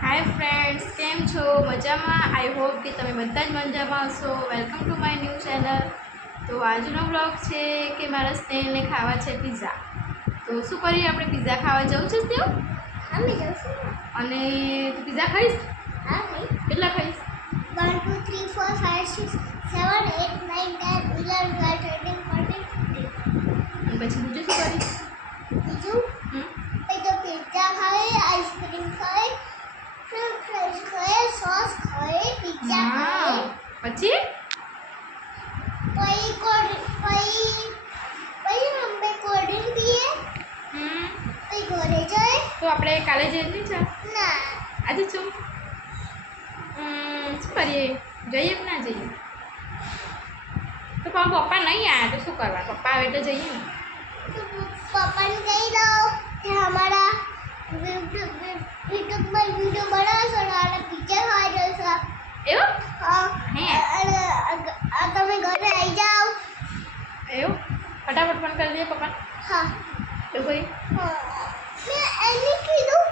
Hi friends, કેમ છો? મજામાં? આઈ હોપ કે તમે બધા જ મજામાં હશો. Welcome to my new channel. તો આજનો બ્લોગ છે કે મારા સ્નેહને ખાવા છે પિઝા. તો શું કરીએ, આપણે પિઝા ખાવા જવું છે સ્નેહ? અમે જઈશું. અને તું પિઝા ખાઈશ? હા ભાઈ. કેટલા ખાઈશ? 1 2 3 4 5 6 7 8 9 10 11 12 13 14 15. અને પછી બીજું શું કરીશ? બીજું પછી તો પિઝા ખાય, આઈસ્ક્રીમ ખાય, ફ્રેન્ચ ફ્રાઈઝ ખાય, સોસ ખાય, પિઝા ખાય. પછી પછી અમે કોલ્ડ ડ્રિંક પીએ. પછી ઘરે જાય. તો આપણે કાલે જઈએ નહીં? ચાલ ના. આજે શું કરીએ? જઈએ કે ના જઈએ? તો પણ પપ્પા નહીં આવ્યા તો શું કરવાનું? પપ્પા આવે તો જઈએ ને. પપ્પાને કહી દો કે અમારા યુટ્યુબ પર વિડીયો બનાવશો ને અને પિક્ચર ખાવા જશો. એવું? હા. હે? અને તમે ઘરે આવી જાઓ. એવું? ફટાફટ ફોન કરી દઈએ પપ્પા. હા. એવું કોઈ? મેં એને કીધું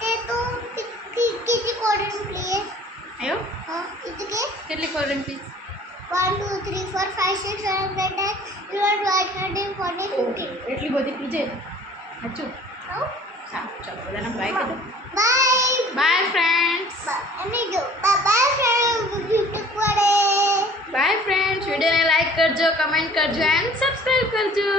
તે તો કેટલી કોલ્ડ ડ્રિંક પીએ. એવું? હા. એટલે કે કેટલી કોલ્ડ ડ્રિંક પીસ? 1 2 3 4 5 6 7 8 9 11 12 13 14 15. એટલી બધી પીજે સાચું? હા. સારું, ચાલો બધાને બાય કરી દો. બાય. By friends. અમે જો બાય ફ્રેન્ડ યુટ્યુબ પર. By friends. વિડીયોને લાઈક કરજો, કમેન્ટ કરજો એન્ડ સબસ્ક્રાઈબ કરજો.